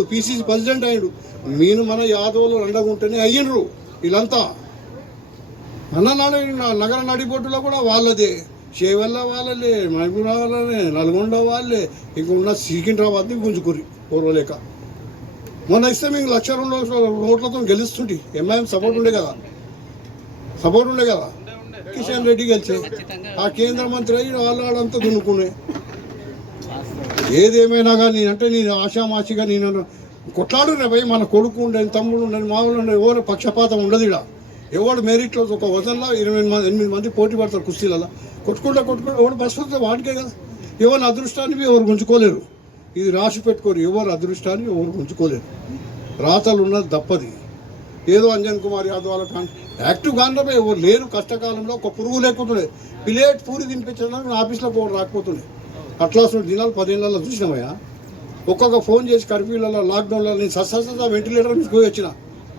అయ్యిండు, PCC president అయ్యిండు. నేను మన యాదవులు అండగుంటేనే అయ్యిండ్రు వీళ్ళంతా. నగర నడిబొట్టులో కూడా వాళ్ళదే, చేవెళ్ళ వాళ్ళే, మహబూబ్ వాళ్ళే, నల్గొండ వాళ్ళే, ఇంక ఉన్న సికింద్రాబాద్ని గుంజుకురి ఓర్వలేక. మొన్న ఇస్తే మీకు 1,02,000 ఓట్లతో గెలుస్తుంటే ఎంఐఎం సపోర్ట్ ఉండే కదా, కిషన్ రెడ్డి గెలిచే ఆ కేంద్ర మంత్రి అయ్యి వాళ్ళంతా దున్నుకునే. ఏదేమైనా కానీ అంటే నేను ఆషామాషిగా నేను కొట్లాడు రే భయ్, మన కొడుకు ఉండేది, తమ్ముడు ఉండేది, మామూలు ఉండేది, ఎవరు పక్షపాతం ఉండదు ఇక్కడ. ఎవడు మెరిట్లో ఒక వజన్లో 8 మంది పోటీ పడతారు కుస్తీలలో, కొట్టుకుంటా ఎవడు బస్ వస్తే వాటికే కదా. ఎవరి అదృష్టాన్ని ఎవరు గుంజుకోలేరు, ఇది రాసి పెట్టుకోరు. ఎవరు అదృష్టాన్ని ఎవరు గుంజుకోలేరు, రాతలు ఉన్నది తప్పది. ఏదో అంజన్ కుమార్ యాదవ్ వాళ్ళ కానీ యాక్టివ్ గాండ్రపై ఎవరు లేరు. కష్టకాలంలో ఒక పురుగు లేకుంటుండే, ప్లేట్ పూరి తినిపించడానికి ఆఫీస్లో పోవడం రాకపోతుండే. అట్లా దినాలు 10 ఏళ్ళలో చూసినామయ్యా. ఒక్కొక్క ఫోన్ చేసి కర్ఫ్యూలలో, లాక్డౌన్లో నేను వెంటిలేటర్ నుంచి పోయి వచ్చిన.